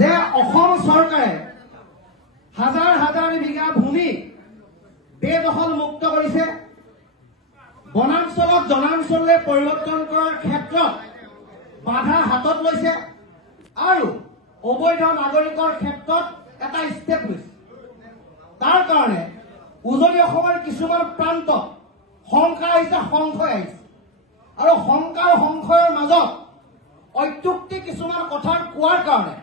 যে অসম চৰকাৰে হাজাৰ হাজাৰ বিঘা ভূমি বেদখল মুক্ত কৰিছে, বনাঞ্চলক জনাঞ্চললৈ পৰিৱৰ্তন কৰাৰ ক্ষেত্ৰত বাধা হাতত লৈছে আৰু অবৈধ নাগৰিকৰ ক্ষেত্ৰত এটা ষ্টেপ লৈছে। তাৰ কাৰণে উজনি অসমৰ কিছুমান প্ৰান্তত শংকা আহিছে, সংশয় আহিছে আৰু শংকা সংশয়ৰ মাজত অত্যুক্তি কিছুমান কথা কোৱাৰ কাৰণে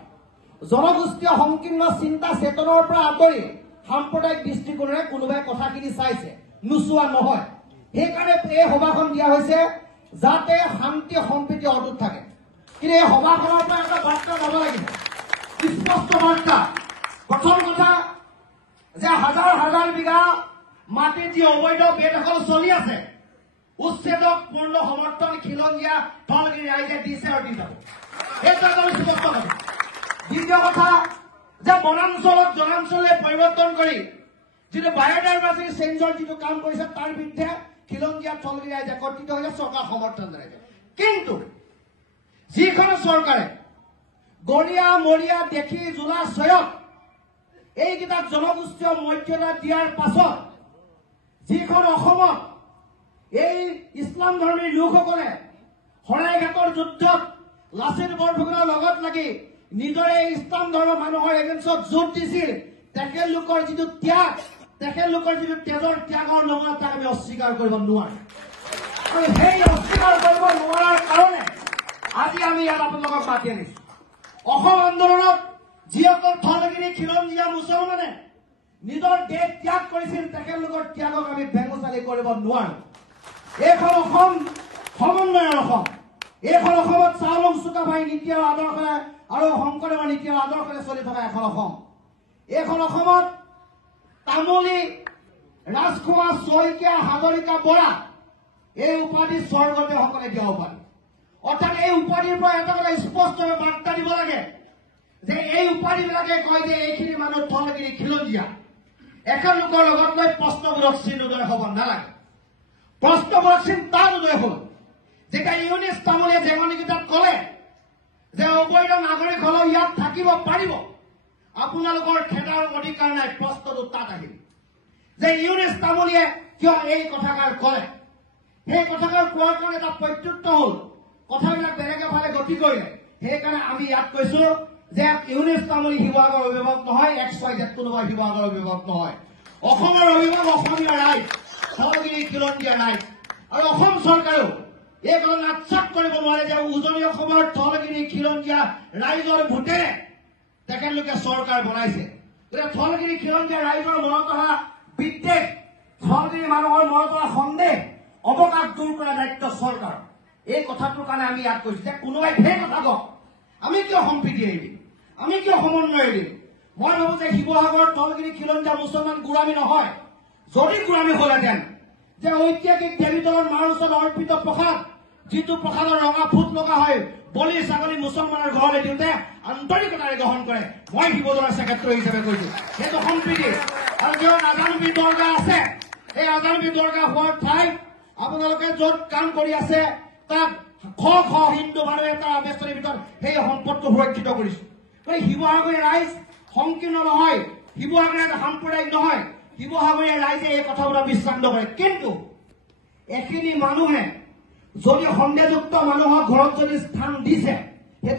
জনগোষ্ঠীয় সংকীৰ্ণ চিন্তা চেতনৰ পৰা আঁতৰি সাম্প্ৰদায়িক দৃষ্টিকোণেৰে কোনোবাই কথাখিনি চাইছে, নোচোৱা নহয়। সেইকাৰণে এই সভাখন দিয়া হৈছে যাতে শান্তি সম্প্ৰীতি অটুট থাকে। কিন্তু এই সভাখনৰ পৰা এটা বাৰ্তা যাব লাগিব, স্পষ্ট বাৰ্তা। প্ৰথম কথা যে হাজাৰ হাজাৰ বিঘা মাটি যি অবৈধ বেদখল চলি আছে, উচ্ছেদক পূৰ্ণ সমৰ্থন খিলঞ্জীয়া ধলগিৰি ৰাইজে দিছে আৰু দি যাব, এইটো এটা স্পষ্ট কথা। দ্বিতীয় কথা যে বনাঞ্চলক জনাঞ্চললৈ পৰিৱৰ্তন কৰি যিটো বায়'ডাইভাৰ্চিটি চেঞ্জৰ যিটো কাম কৰিছে তাৰ বিৰুদ্ধে খিলঞ্জীয়া ধলগিৰি ৰাইজে একত্ৰিত হৈছে, চৰকাৰ সমৰ্থন জনাইছে। কিন্তু যিখন চৰকাৰে গৰিয়া মৰিয়া দেখি জোলা ছয়ত এইকেইটা জনগোষ্ঠীয় মৰ্যাদা দিয়াৰ পাছত যিখন অসমত এই ইছলাম ধৰ্মীয় লোকসকলে শৰাইঘাটৰ যুদ্ধত লাচিত বৰফুকনৰ লগত লাগি নিজৰে ইছলাম ধৰ্মৰ মানুহৰ এগেইনষ্টত যুঁজ দিছিল, তেখেতলোকৰ যিটো ত্যাগ, তেখেতলোকৰ যিটো তেজৰ ত্যাগৰ নমুনা তাক আমি অস্বীকাৰ কৰিব নোৱাৰো। আৰু সেই অস্বীকাৰ কৰিব নোৱাৰাৰ কাৰণে আজি আমি ইয়াত আপোনালোকক মাতি আনিছো। অসম আন্দোলনত যিসকল ধলগিৰি খিলঞ্জীয়া মুছলমানে নিজৰ দেশ ত্যাগ কৰিছিল, তেখেতলোকৰ ত্যাগক আমি ভেঙুচালি কৰিব নোৱাৰো। এইখন অসম সমন্বয়ৰ অসম। এইখন অসমত চাওলুং চুকাফাই নীতি আৰু আদৰ্শৰে আৰু শংকৰদেৱৰ নীতি আৰু আদৰ্শৰে চলি থকা এখন অসম। এইখন অসমত তামুলী, ৰাজকুমাৰ, শইকীয়া, হাজৰিকা, বৰা এই উপাধি স্বৰ্গদেউসকলে দিয়া উপাধি। অৰ্থাৎ এই উপাধিৰ পৰা এটা কথা স্পষ্ট বাৰ্তা দিব লাগে যে এই উপাধিবিলাকে কয় যে এইখিনি মানুহ ধলগিৰি খিলঞ্জীয়া। এখেতলোকৰ লগত লৈ প্ৰশ্নবোধক চিন উদয় হ'ব নালাগে। প্ৰশ্নবোধক চিন তাত উদয় হ'ল যেতিয়া ইউনিছ তামুলীয়ে জেঙনিকেইটাত ক'লে যে অবৈধ নাগৰিক হলেও ইয়াত থাকিব পাৰিব, আপোনালোকৰ খেদাৰ অধিকাৰ নাই। প্ৰশ্নটো তাত আহিল যে ইউনিছ তামুলীয়ে কিয় এই কথাষাৰ ক'লে। সেই কথাষাৰ কোৱাৰ কাৰণে এটা প্ৰত্যুত্তৰ হ'ল, কথাবিলাক বেলেগ এফালে গতি কৰিলে। সেইকাৰণে আমি ইয়াত কৈছো যে ইউনিছ তামুলী শিৱসাগৰ অভিভাৱক নহয়, XYZ কোনোবা শিৱসাগৰ অভিভাৱক নহয়। অসমৰ অভিভাৱক অসমীয়া ৰাইজ, ধলগিৰি খিলঞ্জীয়া ৰাইজ। আৰু অসম চৰকাৰেও এই কথা আচ্ছাপ কৰিব নোৱাৰে যে উজনি অসমৰ ধলগিৰি খিলঞ্জীয়া ৰাইজৰ ভোটেৰে তেখেতলোকে চৰকাৰ বনাইছে। গতিকে ধলগিৰি খিলঞ্জীয়া ৰাইজৰ মনত অহা বিদ্বেষ, ধলগিৰি মানুহৰ মনত অহা সন্দেহ, অৱকাশ দূৰ কৰা দায়িত্ব চৰকাৰ। এই কথাটোৰ কাৰণে আমি ইয়াত কৈছো যে কোনোবাই সেই কথা কওক, আমি কিয় সম্প্ৰীতি এৰি দিম, আমি কিয় সমন্বয় এৰি দিম। মই ভাবো যে শিৱসাগৰৰ ধলগিৰি খিলঞ্জীয়া মুছলমান গোলামী নহয়। যদি গোলামী হলহেঁতেন যে ঐতিহাসিক দেৱী দলৰ মাৰ ওচৰত অৰ্পিত প্ৰসাদ, যিটো প্ৰসাদৰ ৰঙা ফুট লগা হয়, বলি ছাগলী মুছলমানৰ ঘৰলৈ দিওঁতে আন্তৰিকতাৰে গ্ৰহণ কৰে। মই শিৱদৌলৰ ছেক্ৰেটাৰী হিচাপে কৈছো সেইটো সম্প্ৰীতি। আৰু য'ত আজানবী দৰগাহ আছে, এই আজানবী দৰগাহ হোৱাৰ ঠাইত আপোনালোকে য'ত কাম কৰি আছে তাত শ শ হিন্দু মানুহে তাৰ আৱেষ্টনীৰ ভিতৰত সেই সম্পদটো সুৰক্ষিত কৰিছে। গতিকে শিৱসাগৰীয়া ৰাইজ সংকীৰ্ণ নহয়, শিৱসাগৰীয়া এটা সাম্প্ৰদায়িক নহয়। শিৱসাগৰীয়া ৰাইজে এই কথাবোৰ বিশ্বাস নকৰে। কিন্তু এখিনি মানুহে যদি সন্দেহযুক্ত মানুহৰ ঘৰত যদি স্থান দিছে,